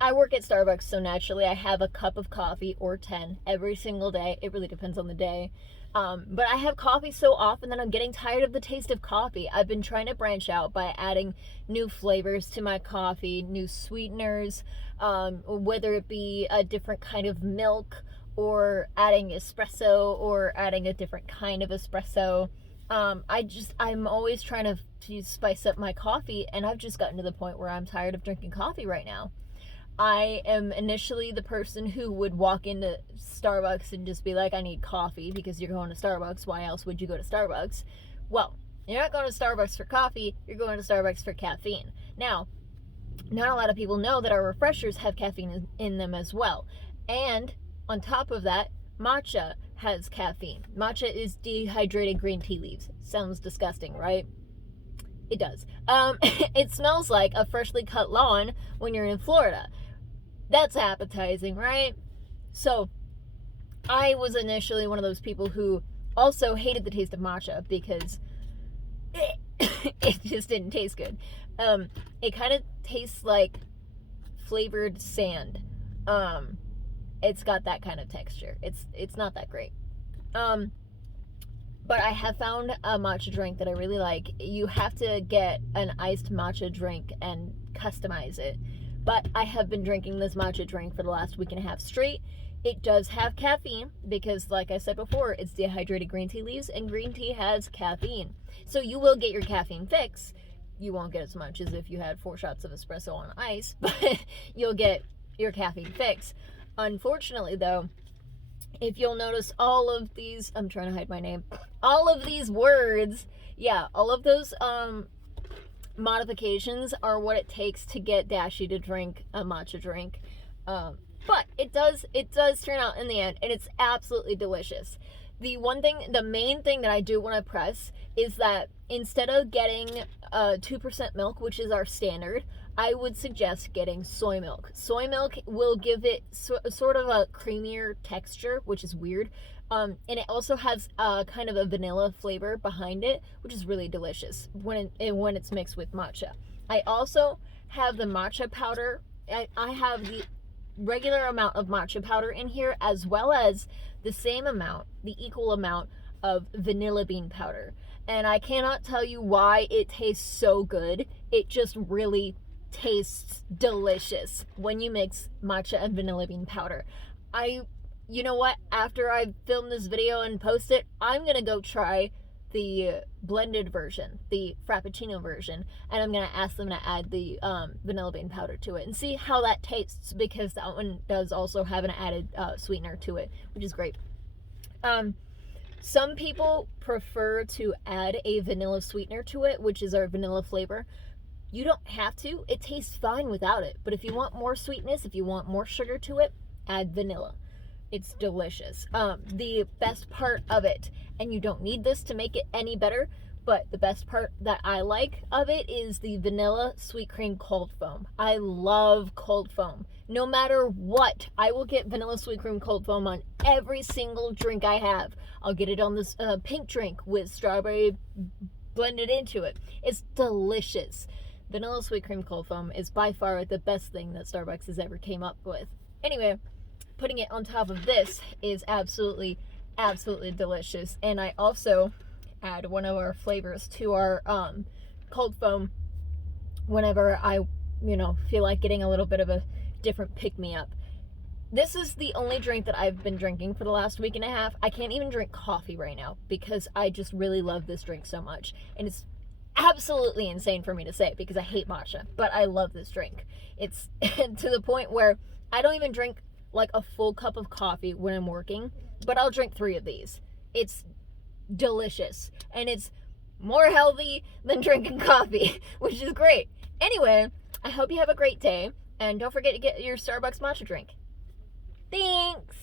I work at Starbucks, so naturally I have a cup of coffee or 10 every single day. It really depends on the day. But I have coffee so often that I'm getting tired of the taste of coffee. I've been trying to branch out by adding new flavors to my coffee, new sweeteners, whether it be a different kind of milk or adding espresso or adding a different kind of espresso. I'm always trying to spice up my coffee, and I've just gotten to the point where I'm tired of drinking coffee right now. I am initially the person who would walk into Starbucks and just be like, I need coffee because you're going to Starbucks. Why else would you go to Starbucks? Well, you're not going to Starbucks for coffee, you're going to Starbucks for caffeine. Now, not a lot of people know that our refreshers have caffeine in them as well. And on top of that, matcha has caffeine. Matcha is dehydrated green tea leaves. Sounds disgusting, right? It does. It smells like a freshly cut lawn when you're in Florida. That's appetizing, right? So, I was initially one of those people who also hated the taste of matcha because it just didn't taste good. It kind of tastes like flavored sand. It's got that kind of texture. It's not that great. But I have found a matcha drink that I really like. You have to get an iced matcha drink and customize it. But I have been drinking this matcha drink for the last week and a half straight. It does have caffeine because, like I said before, it's dehydrated green tea leaves, and green tea has caffeine. So you will get your caffeine fix. You won't get as much as if you had 4 shots of espresso on ice, but you'll get your caffeine fix. Unfortunately, though, if you'll notice all of these, I'm trying to hide my name, all of these words, yeah, all of those modifications are what it takes to get Dashi to drink a matcha drink. But it does turn out in the end, and it's absolutely delicious. The main thing that I do want to press is that instead of getting 2% milk, which is our standard, I would suggest getting soy milk. Soy milk will give it sort of a creamier texture, which is weird. And it also has kind of a vanilla flavor behind it, which is really delicious when it's mixed with matcha. I also have the matcha powder. I have the regular amount of matcha powder in here, as well as the equal amount of vanilla bean powder. And I cannot tell you why it tastes so good. It just really tastes delicious when you mix matcha and vanilla bean powder. You know what? After I film this video and post it, I'm gonna go try the blended version, the Frappuccino version, and I'm gonna ask them to add the vanilla bean powder to it and see how that tastes, because that one does also have an added sweetener to it, which is great. Some people prefer to add a vanilla sweetener to it, which is our vanilla flavor. You don't have to. It tastes fine without it. But if you want more sweetness, if you want more sugar to it, add vanilla. It's delicious. The best part of it, and you don't need this to make it any better, but the best part that I like of it is the vanilla sweet cream cold foam. I love cold foam. No matter what, I will get vanilla sweet cream cold foam on every single drink I have. I'll get it on this pink drink with strawberry blended into it. It's delicious. Vanilla sweet cream cold foam is by far the best thing that Starbucks has ever came up with. Anyway, putting it on top of this is absolutely delicious. And I also add one of our flavors to our cold foam whenever I feel like getting a little bit of a different pick-me-up. This is the only drink that I've been drinking for the last week and a half. I can't even drink coffee right now because I just really love this drink so much. And it's absolutely insane for me to say because I hate matcha, but I love this drink. It's to the point where I don't even drink like a full cup of coffee when I'm working, but I'll drink 3 of these. It's delicious, and it's more healthy than drinking coffee, which is great. Anyway, I hope you have a great day, and don't forget to get your Starbucks matcha drink. Thanks!